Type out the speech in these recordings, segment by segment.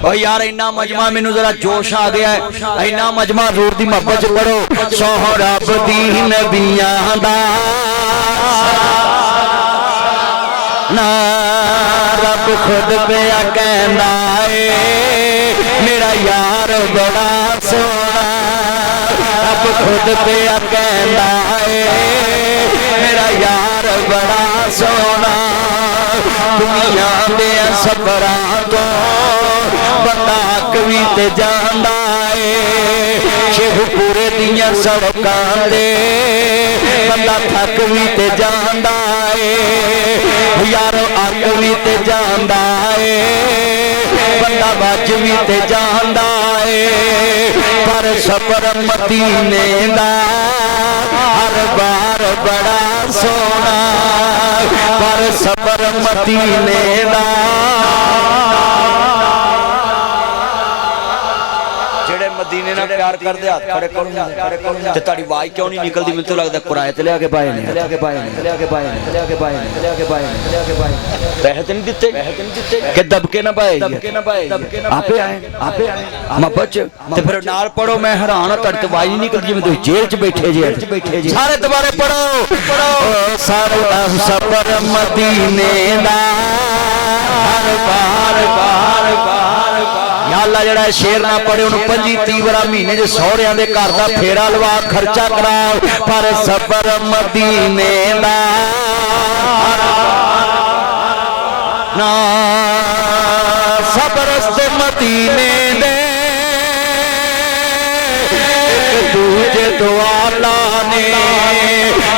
ओ यार इन्ना मजमा मैनू जरा जोश आ गया है, इन्ना मजमा जोर दी मोहब्बत पढ़ो। सोहरब दी नबियां दा ना रब खुद पे कहना है मेरा यार बड़ा सोना। रब खुद पे कहना है मेरा यार बड़ा सोना। दुनिया दे सफरां तो बंदा कभी ते जांदा है, शेखपुरे दियां सड़कां ते बंदा थक भी ते जांदा है, यारो अक भी ते जांदा है, बंदा बच भी ते जांदा है। पर सफर मदीने दा हर बार बड़ा सोना। पर सफर मदीने दा मदीने नाल प्यार करदे हाथ खड़े करो ते ताड़ी आवाज क्यों नहीं निकलदी? मैनूं तो लगदा किराए ते लेके पाए ने, पैसे ते नहीं दित्ते कि दबके ना पाए, आपे आए मोहब्बत ते फिर नाल पढ़ो। मैं हैरान ताड़ी तो आवाज नहीं निकलदी जिवें तुसीं जेल च बैठे जे। सारे दोबारे पढ़ो सारे सफर मदीने दा हर बार अल्लाह जड़ा शेर ना पढ़े उन्होंने 25-30 बार महीने जो सौहरियां दे घर दा फेरा लवा खर्चा कराओ। पर सफर मदीने दा ना सबर से मदीने दे एक दूजे दुआ लाने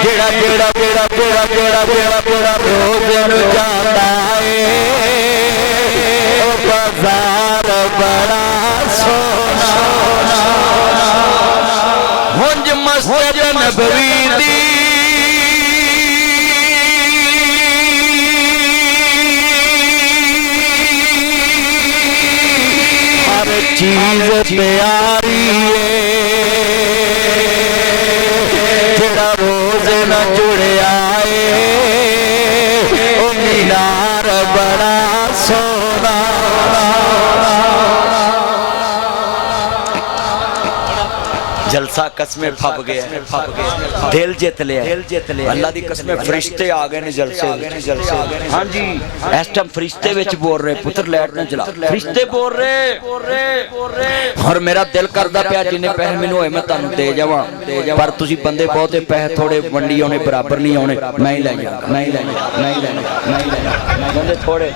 जेड़ा जेड़ा जेड़ा जेड़ा जेड़ा जेड़ा जेड़ा रोज नूं जांदा है बाजार बड़ा सोना। हुंज मस्जिद नबवी दी हर चीज प्यारी है, जेड़ा रोज न जुड़िया है ओ मीनार बड़ा सोना। जलसा कसमें फप गया, दिल जित लिया, अल्लाह दी कसमें फरिश्ते आ गए ने जलसे। हाँ जी इस टाइम फरिश्ते विच बोल रहे पुत्र लाइट ना चला, फरिश्ते बोल रहे। और मेरा दिल करदा पिया जिन्ने पैसे मैनूं होए मैं तुहानूं दे जावां, पर तुसीं बंदे बहुते पैसे थोड़े वंडी आने बराबर नहीं आने। मैं ही लै जांगा, बंदे थोड़े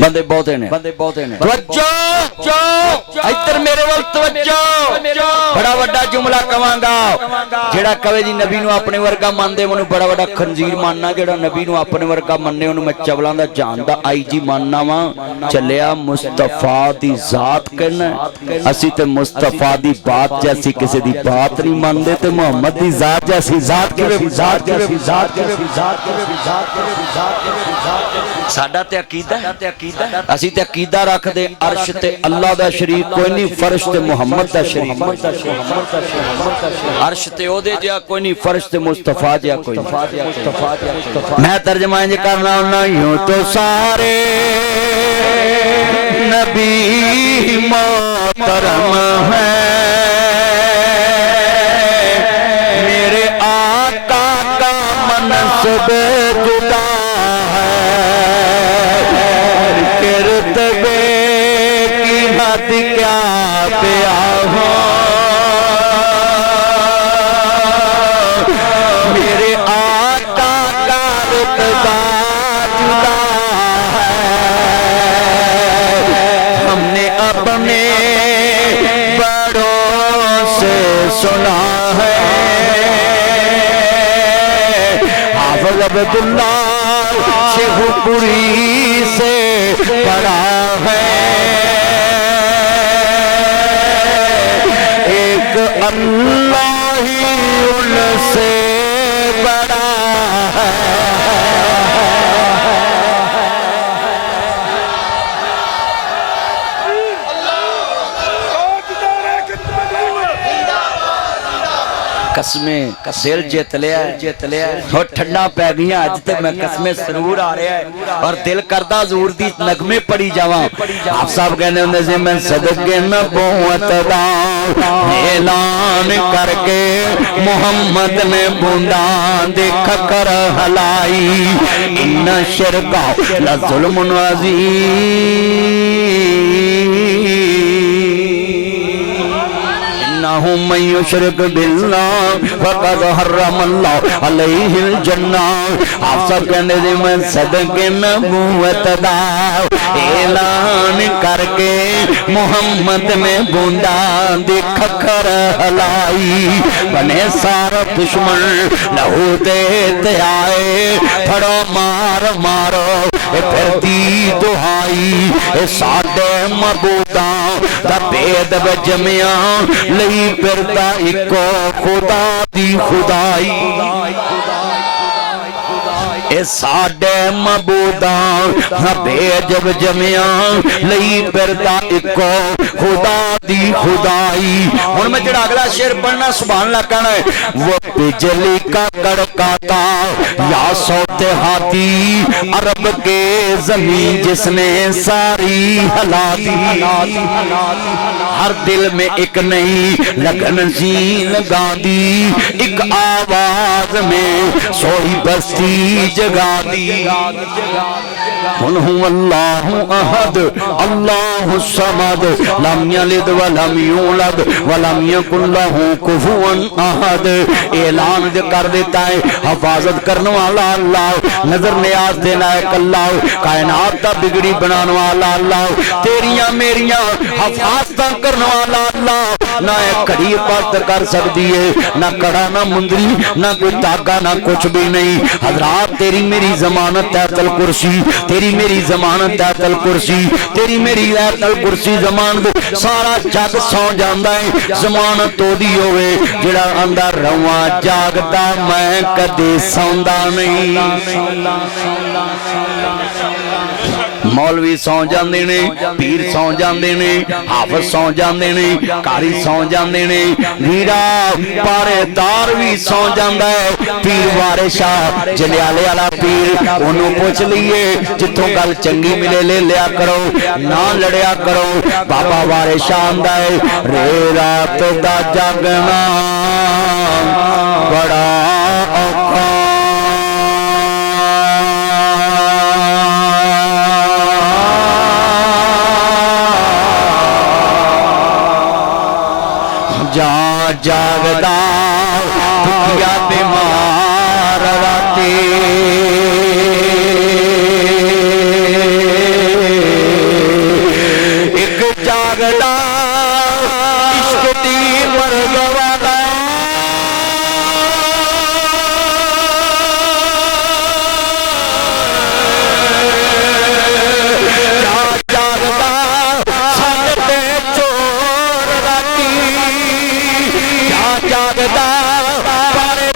बंदे बहुते ने, तवज्जो इधर मेरे वल तवज्जो। बड़ा वड्डा जुमला कवांगा जेड़ा कवे जी नबी नूं अपने वर्गा मानदे मैनूं बड़ा वड्डा खंजीर मानना। जेड़ा नबी नूं अपने वर्गा मन्ने उहनूं मैं चवलां दा जानदा IG मानना वा। चलिया मुस्तफा दी जात कहना असी ते मुस्तफा दी बात जैसी किसी दी बात नहीं मानदे ते मुहम्मद दी जात जैसी जात किवें साडा ते अकीदा असी ते अकीदा रखदे अर्श ते अल्लाह दा शरीक कोई नहीं, फर्श ते मुहम्मद दा शरीक। अर्श ते ओदे जिहा कोई नहीं, फर्श ते मुस्तफा जिहा कोई नहीं। मैं तर्जमा इंज करना हुन्ना यूं तो सारे नबी मोहतरम हैं, मेरे आका का मनसब जुदा है, किरतबे की हद क्या पिया हो। मेरे आका का रुतबा जुदा है, हमने अपने बड़ों से सुना है। हाफिज अब्दुल्ला शेखपुरी से पढ़ा है, एक अल्लाह ही उनसे बड़ा है। कसमें दिल जित लिया और ठंडा पै गई अज तो मैं कसमें सरूर आ रहा है और दिल करदा हजूर दी नगमे पढ़ी जावां। आप साहब कहने होंदे सी मैं सदके नबूवत दा ऐलान करके मोहम्मद ने बूंदा दे खकर हलाई इन्ना शिरका ला जुल्मुन अज़ीम मन युशरिक बिल्लाह फक़द हर्रमल्लाहु अलैहिल जन्नह। आप सब कहने थे मैं सदके नबूवत दा ऐलान करके मोहम्मद ने बूंदा दी खकर हलाई बने सारा दुश्मन लहू दे आए फड़ो मार मारो फिरती दुहाई साडे मबूदा दा भेद जमिया लई फिरदा इको खुदा दी खुदाई ए साडे मबूदा बेजब जमिया लई फिरदा इको खुदा दी खुदाई। हुण मैं जेड़ा अगला शेर पढ़ना सुभान अल्लाह कहना है वो बिजली का कड़काता या सौते हाथी अरब के जमीन जिसने सारी हला दी हर दिल में एक नई लगन सी लगा दी एक आवाज में सोई बस्ती जगा दी। अल्लाहु अहद अल्लाहु समद लम यलिद व लम यूलद व लम यकुल लहू कुफुवन अहद। ऐलान कर देता है हिफाजत करने वाला अल्लाह, नजर नियाज देना है अल्लाह, कायनात का बिगड़ी बनाने वाला अल्लाह, तेरिया मेरिया हिफाजत करने वाला अल्लाह। ना एक घड़ी हिफाजत कर सकती है ना कड़ा ना मुंदरी ना कोई धागा ना कुछ भी नहीं। हजरात तेरी मेरी जमानत है तल कुर्सी, तेरी मेरी जमानत है तल कुर्सी, तेरी मेरी तल कुर्सी जमानत सारा जग सौ जाता है जमानत तोदी होवे जेड़ा अंदर रवा जागता मैं कदे सौंदा नहीं। मौलवी सौ जाते ने पीर सौ जाते ने हाफिज सौ जाते ने कारी सौ जाते ने वीरा पारेदार भी सौ जाता है। पीर वारे शाह जलियाले वाला पीर ओनू पूछ लीए जिथों गल चंगी मिले ले लिया करो ना लड़िया करो। बाबा वारे शाह आंदा है रे रात दा जागना बड़ा औखा जा जागदा दुखिया बीमार राती एक जागदा इश्क दी मर्द वाला जागदा साडे चोर राती जागदा पारे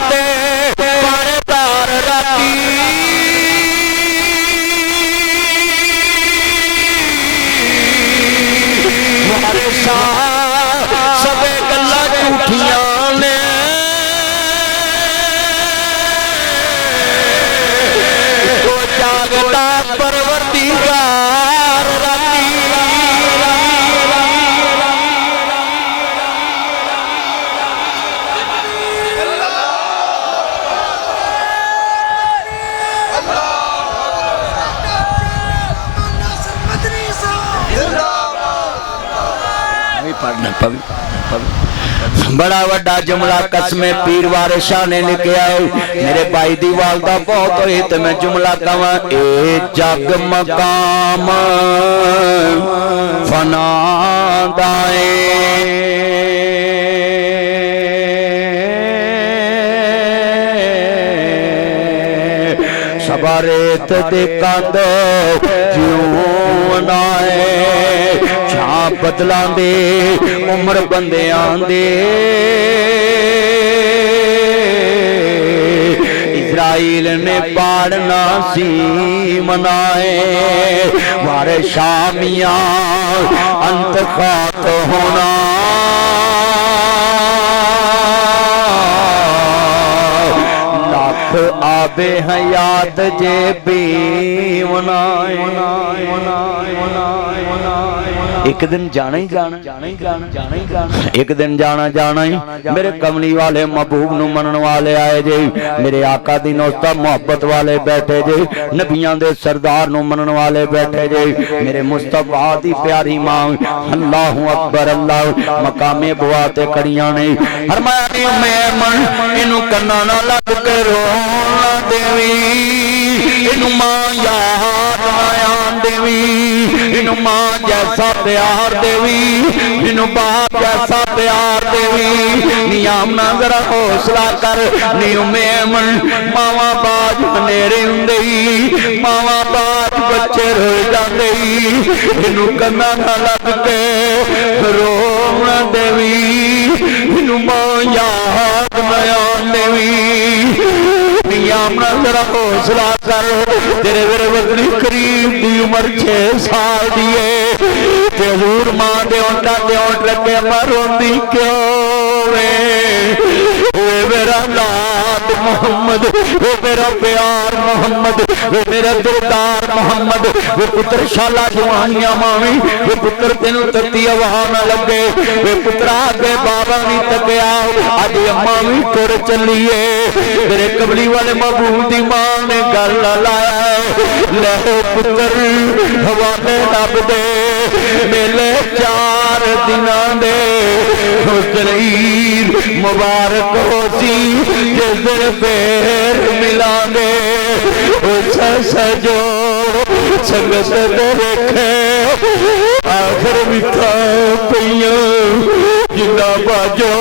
पारेदार राती वारे शाह सबे गल्लां झूठियां ने तो जागदा परवरदिगार राती बड़ा वड्डा जुमला कसमे पीर वारे शाह ने लिखा है। मेरे भाई दी वालदा बहुत होई ते मैं जुमला कहां ए जग मकाम फना दाए सबारेत दे कंद क्यों नाए बदलां दे उम्र बंदियां दे इजराइल ने पाड़ना सी मनाए वारे शामिया अंत खात होना बेहयात जे बीवना एक दिन जाना ही जाना एक दिन जाना ही मेरे कमली वाले महबूब नूं मनन वाले आए जे मेरे आका दी नौस्ता मोहब्बत वाले बैठे जे नबियां दे सरदार नूं मनन वाले बैठे जे मेरे मुस्तफा दी प्यारी मां अल्लाहु अकबर अल्लाह मकामे बुआ ते कड़ियां ने फरमाया नी मैं मन इनू कन्ना ना लग के रोना देवी इनू मां याद आया देवी इनू मां जैसा प्यार देवी इनू बाप जैसा प्यार देवी नियामना जरा हौसला कर नी मेमन मावा बाज हनेरे हुंदे मावा बाज बच्चे रोए जांदे इनू कन्ना ना लग के रोना देवी इनू मां याद नया देवी नियामना जरा हौसला कर तेरे मेरे वतनी करीब दी उम्र 6 साल दी है ते हजूर मां दे ओंटा ते ओंट रखे मरोंदी क्यों वे मेरा लाड मोहम्मद वो मेरा प्यार मोहम्मद वो मेरा दिलदार मोहम्मद वो पुत्र शाला जवानियां मावी वो पुत्र तेनू तत्ती हवा न लगे वो पुत्रा के बाबा भी तकया अज अम्मा भी तुर चलीए मेरे कबली वाले महबूब दी मां ने गल लाया ले पुत्र हवाले रब दे मेले 4 दिनां दे हुसैन मुबारक होसी जिस दिन फिर मिलांगे उस सजो संगत देखे आखिर मिठा पईया जिन्ना बाजो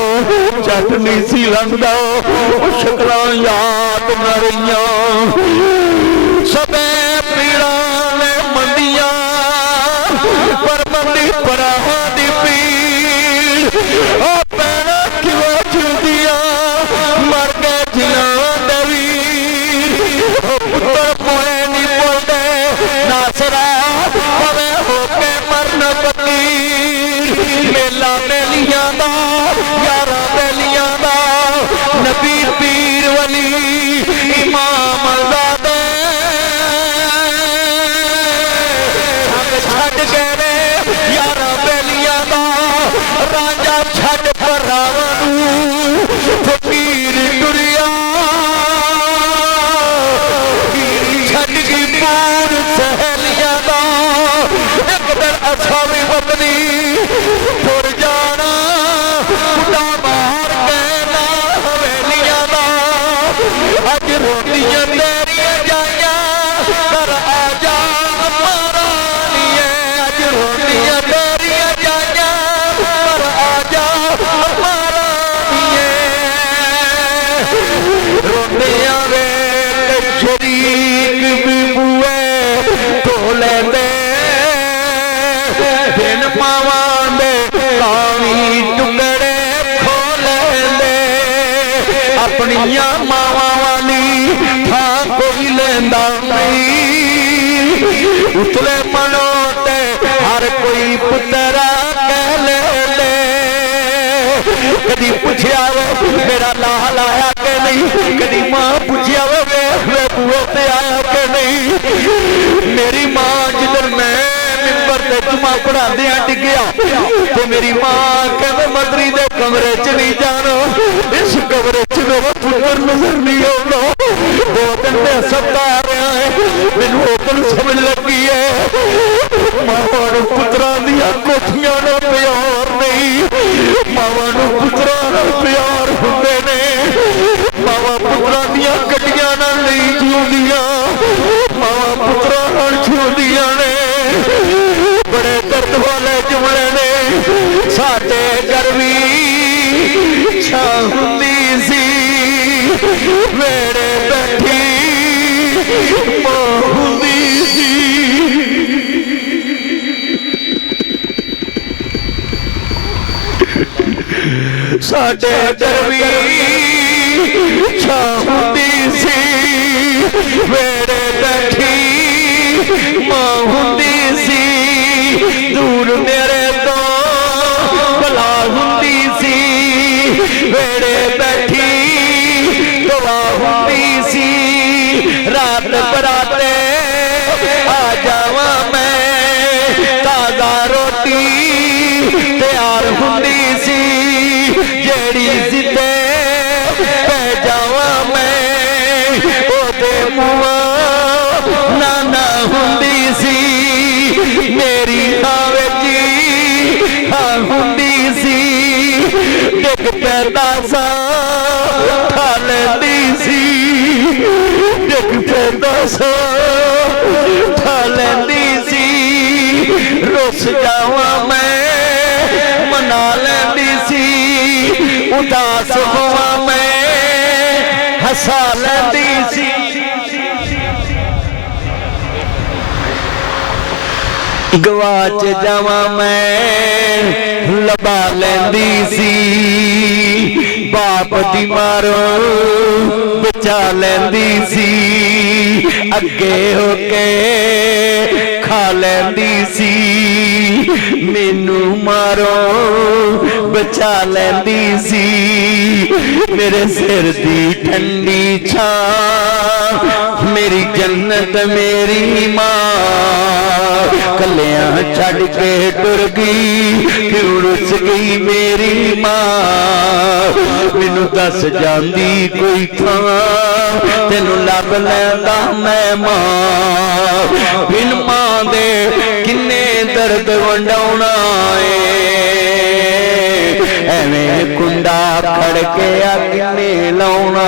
चट नहीं सी लंघदा शक्लां याद न रहियां सबे पीड़ा ने मंदियां पर मंदी पराहां दी पीड़ ओ पैना क्यों चुदिया मर गए जिन्हां दे वीर पुत्र मोए नी बोलदे नासरा पवे होके मरन फकीर मेला मेलियां दा यारा बेलियां दा नबी पीर वली इमाम ज़ादे छड़ गए यारा बेलियां दा राजा छड़ भरावां नूं फकीर टुरिया छड़ गई पूर सहेलियां दा एक दिन असां भी वतनी तुर जाना बुढ़ा मार के ना हवेलियां दा अज रोटियां तेरियां जाइयां कर आ जा हमारा लिए अज रोटियां तेरियां जाइयां कर आ जा हमारा लिए रोटियां वे शरीक भी बुए तो लेंदे दिन पावां दे कावी टुकड़े खो लेंदे अपनियां मावां वाली थां कोई लेंदा नहीं उतले मनो ते हर कोई पुत्रा कह लेंदे कदी पुछया वे मेरा लाल आया के नहीं कदी मां पुछया वे वे बुए ते आया के नहीं मेरी मां जिधर मैं मिंबर ते जुमा पढ़ांदियां डिग्गिया तो मेरी मां कहंदे मदरी दे कमरे च नहीं जाना इस कमरे च मेरा पुत्र नजर नहीं आउंदा 2 दिन ते सता रहा है मैनू ओपन समझ लगी है मावां नूं पुत्रां दियां कोठियां नाल प्यार नहीं मावां नूं पुत्रां नाल प्यार हुंदे ने मावां पुत्रां दियां गड्डियां नाल नहीं जिउंदियां मावां पुत्रां नाल जिउंदियां ने बड़े दर्द वाले जुमले ने साडे घर भी छां हुंदी सी वेड़े बैठी मां हुंदी सी साडे घर भी छां हुंदी सी वेड़े बैठी मां हुंदी सी दूर मेरे तो भला हुंदी सी वेड़े बैठी दुआ हुंदी सी ਤਿਆਰ ਹੁੰਦੀ ਸੀ ਜਿਹੜੀ ਸਿੱਧੇ ਪੈ ਜਾਵਾਂ ਮੈਂ ਉਹਦੇ ਮੂੰਹੋਂ ਨਾ ਹੁੰਦੀ ਸੀ ਮੇਰੀ ਹਾਂ ਵਿੱਚ ਹਾਂ ਹੁੰਦੀ ਸੀ ਡਿੱਗ ਪੈਂਦਾ ਸਾਂ ਉਠਾ ਲੈਂਦੀ ਸੀ ਡਿੱਗ ਪੈਂਦਾ ਸਾਂ ਉਠਾ ਲੈਂਦੀ ਸੀ ਰੁੱਸ ਜਾਵਾਂ ਮੈਂ ਮਨਾ ਲੈਂਦੀ ਸੀ ਉਦਾਸ ਹੋਵਾਂ ਮੈਂ ਹੱਸਾ ਲੈਂਦੀ ਸੀ ਗਵਾਚ ਜਾਵਾਂ ਮੈਂ ਲੱਭਾ ਲੈਂਦੀ ਸੀ ਬਾਪ ਦੀ ਮਾਰੋਂ ਬਚਾ ਲੈਂਦੀ ਸੀ ਅੱਗੇ ਹੋ ਕੇ ਖਾ ਲੈਂਦੀ ਸੀ ਮੈਨੂੰ ਮਾਰੋਂ ਬਚਾ ਲੈਂਦੀ ਸੀ ਮੇਰੇ ਸਿਰ ਦੀ ਠੰਡੀ ਛਾਂ ਮੇਰੀ ਜੰਨਤ ਮੇਰੀ ਮਾਂ ਕੱਲਿਆਂ ਛੱਡ ਕੇ ਟੁਰ ਗਈ ਕਿਉਂ ਰੁੱਸ ਗਈ ਮੇਰੀ ਮਾਂ ਮੈਨੂੰ ਦੱਸ ਜਾਂਦੀ ਕੋਈ ਥਾਂ ਤੈਨੂੰ ਲੱਭ ਲੈਂਦਾ ਮੈਂ ਮਾਂ ਬਿਨ ਮਾਂ ਦੇ ਕਿੰਨੇ ਦਰਦ ਵੰਡਾਉਣਾ ਏ ਐਵੇਂ ਕੁੰਡਾ ਖੜ ਕੇ ਕਿੰਨੇ ਲਾਉਣਾ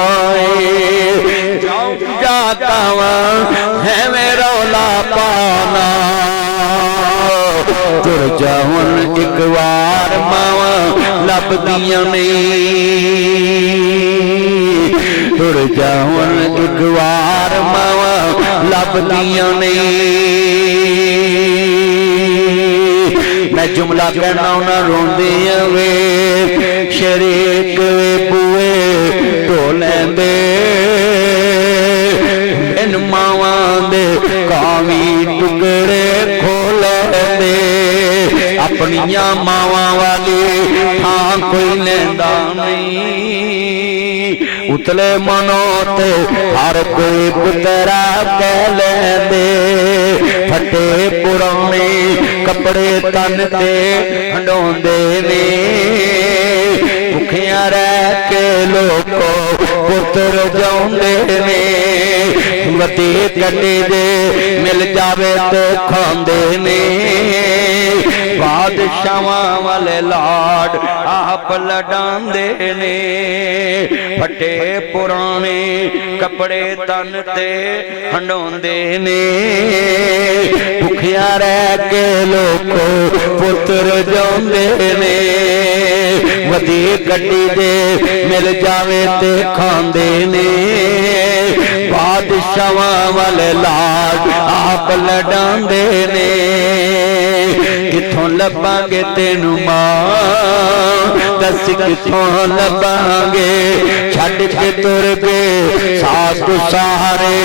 ਏ ਜਾ ਕਾਵਾਂ ਐਵੇਂ ਰੌਲਾ ਪਾਣਾ ਤੁਰ ਜਾ ਹੁਣ ਇੱਕ ਵਾਰ ਮਾਵਾਂ ਲੱਭਦੀਆਂ ਨੇ ਤੁਰ ਜਾ ਹੁਣ ਇੱਕ ਵਾਰ ਮਾਵਾਂ ਲੱਭਦੀਆਂ ਨੇ मैं जुमला कहना उन्हें रोंदियां वे शरीक वे बुए ढो लैंदे इन मावां दे कावी टुकड़े खो लैंदे अपनियां मावां वाली थां कोई लैंदा नहीं उतले मनो ते हर कोई पुतरा कह लैंदे फटे पुराने कपड़े तन ते हंडोंदे ने भुखियां रह के लोको पुत्र जाउंदे ने वती कटी दे मिल जावे ते खांदे ने बादशाहां वाले लाड आप लडांदे ने फटे पुराने कपड़े तन ते हंडोंदे ने भुखियां रह के लोको पुत्र जाउंदे ने वधी गड्डी दे मिल जावे ते खांदे ने बादशाहां वाले लाड आप लडांदे ने किथों लभांगे तेनू मां दस किथों लभांगे छड़ के तुर गए साथ सहारे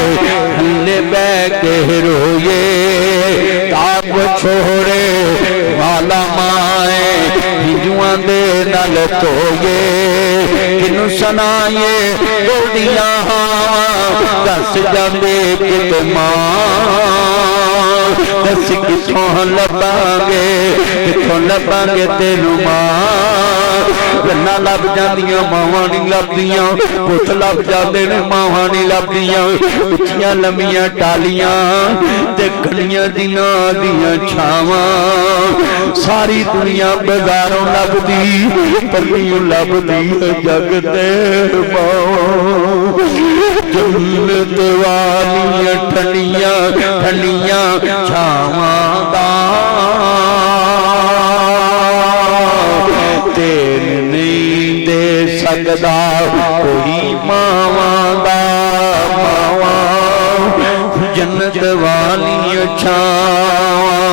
हल्ले बह के रोए ताप छोड़े वाला माए हिंदुआं दे नाल धोए किनू सुनाए बोलियां दस जांदे किते मां दस किथों लभांगे तेनू मां गन्ना लभ जांदियां मावां नहीं लभदियां पुत लभ जांदे ने मावां नहीं लभदियां उच्चियां लंबियां टालियां ते गलियां दिनां दियां छावां सारी दुनिया बाजारों लभदी पर नहीं लभदी जग ते मावां जन्नत वालियां ठंडियां ठंडियां छावां दा तेरे नहीं दे सकदा कोई मावां दा मावां जन्नत वालियां छावां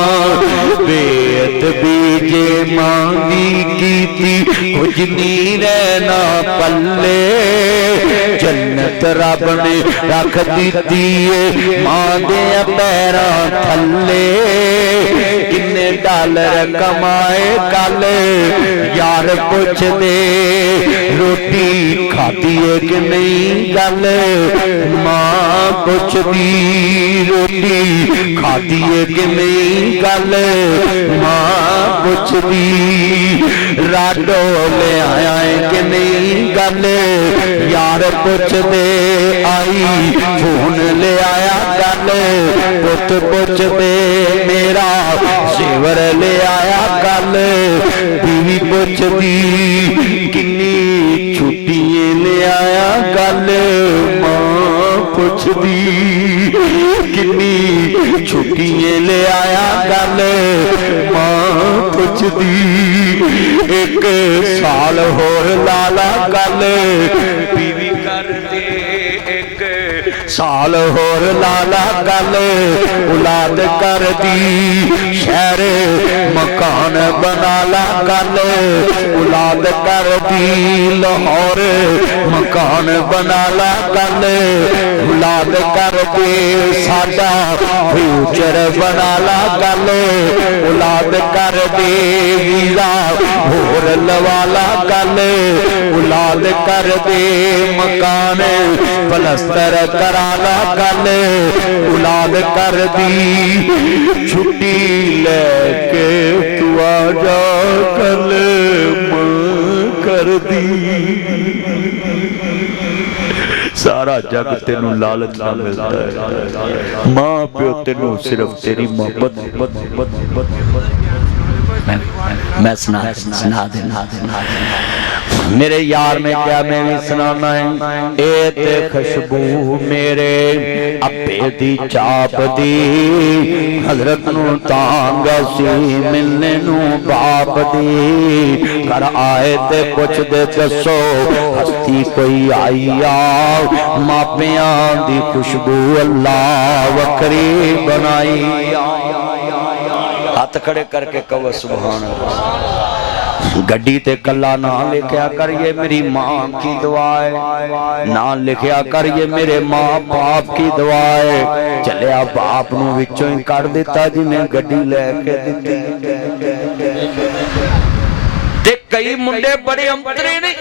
बेत बीजे मांगी कीती कुछ नहीं रहना पल्ले जन्नत रब ने रख दी मां दे पैरां थल्ले किन्ने डॉलर कमाए कल यार पुछ दे रोटी खाती है कि नहीं गल मां पुछदी रोटी खाती है कि नहीं गल मां पुछदी राडो ले आया है कि नहीं गल यार पुछदे आई फोन ले आया गल पुत पुछदे मेरा सेवर ले आया गल बीवी पुछदी किन्नी छुट्टियां ले आया गल मां पुछदी किन्नी छुट्टियां ले आया गल मां पुछदी एक साल होर लाला गल बीवी कर दे एक साल होर लाला गल औलाद कर दी शहर मकान बना ला गल औलाद कर दी लाहौर मकान बना ला गल औलाद कर दे साडा फ्यूचर बना ला गल औलाद कर दे वीरा होर लवाला गल औलाद कर दे मकान पलस्तर कराला गल औलाद कर दी छुट्टी लेके तू आ जा कल मां कर दी सारा जग तेनू लालच ना मिलता है मां प्यो तेनू सिर्फ तेरी मोहब्बत मैं सुना देना मेरे यार में क्या मैं भी सुनाना है ए ते खुशबू मेरे अब्बे दी चाप दी हजरत नू तांग सी मिलने नू बाप दी घर आए ते पुछ दे दसो हस्ती कोई आई आ मापियां दी खुशबू अल्लाह वखरी बनाई हाथ खड़े करके कहो सुभान अल्लाह गड्डी ते कला ना लिखया कर ये मेरी मां की दुआ है ना लिखया कर ये मेरे मां बाप की दुआ है चलिया बाप नू विचों ही कढ़ दिता जिन्हें गड्डी लेके दिती ते कई मुंडे बड़े अंतरे ने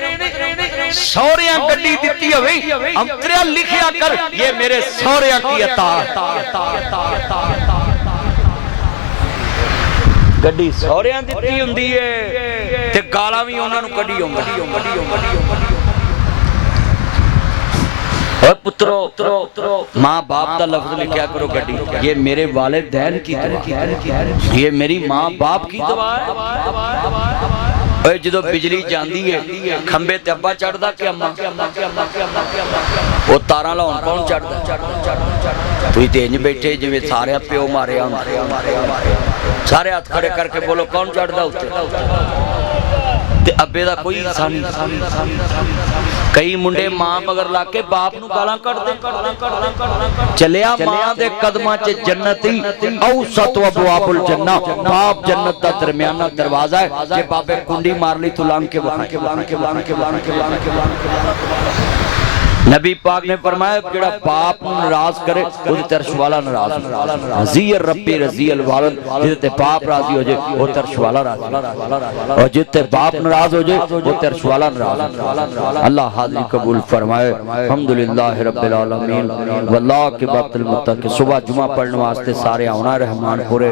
सौरिया गड्डी दिती होवे अंतरिया लिखया कर ये मेरे सौरिया की अता गड्डी सौरिया दिती हुंदी है ते गालां भी उन्हां नूं कढी आउंदा और पुत्रो माँ बाप का लफ्ज लिखा करो गड्डी ये मेरे वालिदैन की दुआ ये मेरी माँ बाप की दुआ है जो बिजली जाती है खंबे ते अब्बा चढ़दा कि अम्मा वो तारा लाउण कौन चढ़दा तुसीं ते इंज बैठे जिवें सारे प्यो मारे सारे हाथ खड़े करके बोलो कौन चढ़दा उत्ते अब्बे दा कोई हिस्सा नहीं कई मुंडे मां मगर ला के बाप नूं गालां कढदे चलिया मां दे कदमां च जन्नत ही औसत अबवाबुल जन्ना बाप जन्नत दा दरमियाना दरवाजा है जे बाबे कुंडी मार ली तू लांग के नबी पाक ने फरमाया जेड़ा बाप नूं नाराज करे ओदे ते अर्श वाला नाराज रज़ी रब्बी रज़ी अल वालिद जिते ते बाप राजी हो जाए वो ते अर्श वाला राजी और जिते बाप नाराज हो जाए वो ते अर्श वाला नाराज अल्लाह हाज़िरी कबूल फरमाए अल्हम्दुलिल्लाह रब्बिल आलमीन वल्लाह के बातिल मुत्तक़ी सुबह जुमा पढ़ने वास्ते सारे आना रहमानपुरे।